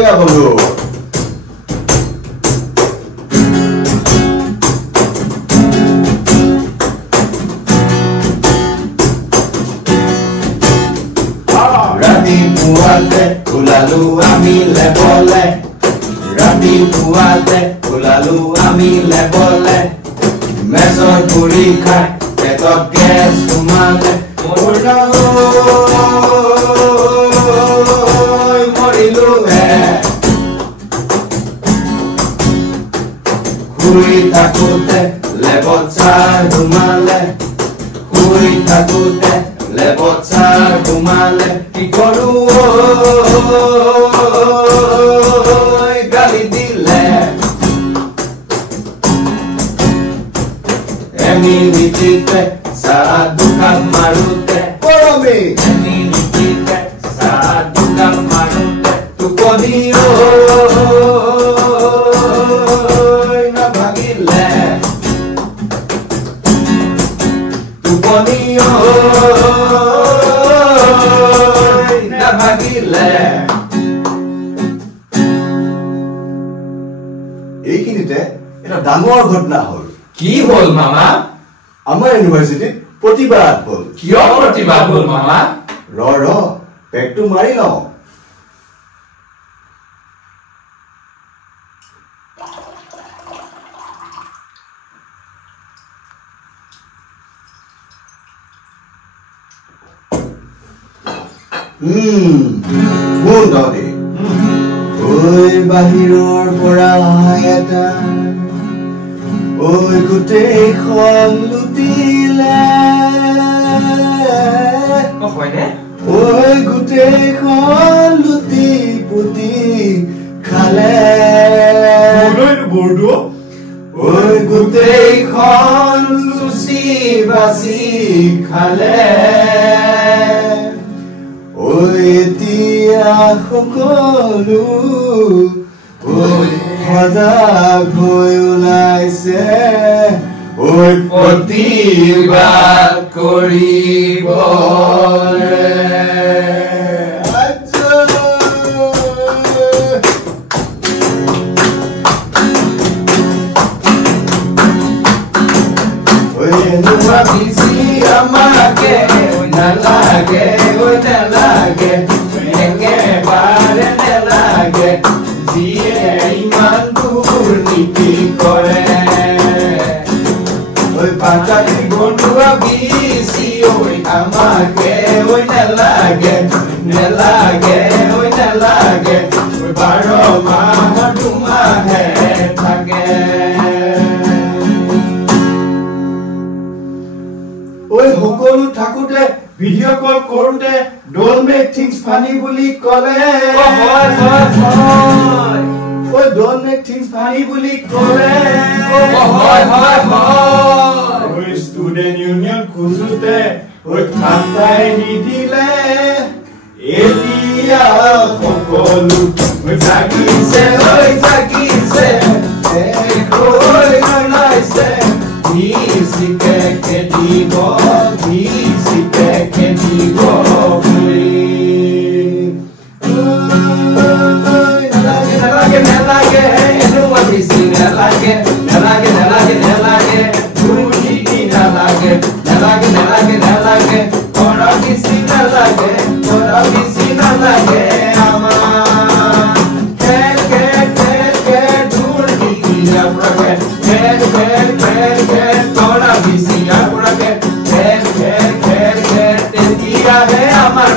বঢ়িয়া বন্ধু Puate, ulalu ami lebole. Rabi puate, ulalu ami lebole. Mesor puri khai, ketot gas sumale. Morna hoy, morilu hai. Hui takute, lebot sar humale. Hui takute, lebot sar humale. Ki koru oi gali dile emi nitite saat duka marute পৰমে emi nitite saat duka marute tu kodi oi na bhagile tu kodi এইখিনিতে এটা ডাঙৰ ঘটনা হল কি হল মামা আমাৰ ইউনিভাৰ্সিটিত প্ৰতিবাদ হল কিয় প্ৰতিবাদ হল মামা ৰ পেকটো মাৰি লওঁ শুন তহঁতি ঐ বাহিৰৰ পৰা এটা ঐ গোটেইখন লুটিলে হয়নে ঐ গোটেইখন লুটি পুতি খালে বৰদো ঐ গোটেইখন লুচি বাচি খালে ঐ এতিয়া সকলো ঐ সজাগ হৈ ওলাইছে ঐ প্ৰতিবাদ কৰিবলে Visi amake, nalage, nalage, enge bare nalage, jiye iman durniti kore. Oi patati bondua visi, oi amake, nalage, nalage, nalage, oi baro maha duma hai thage. ঐ সকলো থাকোতে ভিডিঅ' কল কৰোতে ডোন্ট মেক থিংস ফানি বুলি কলে ঐ don't make things funny বুলি কলে ঐ ষ্টুডেন্ট ইউনিয়ন খুজোতে ঐ খাতাই নিদিলে এতিয়া সকলো জাগিছে জাগিছে ঐ জনাইছে Visike ke divo, visike ke divo Nelage, numa visi nelage, Gurujiti nelage, Ora visi nelage, ama Ke, Gurujiti nelage, Tora visi nelage, Te diya hai amar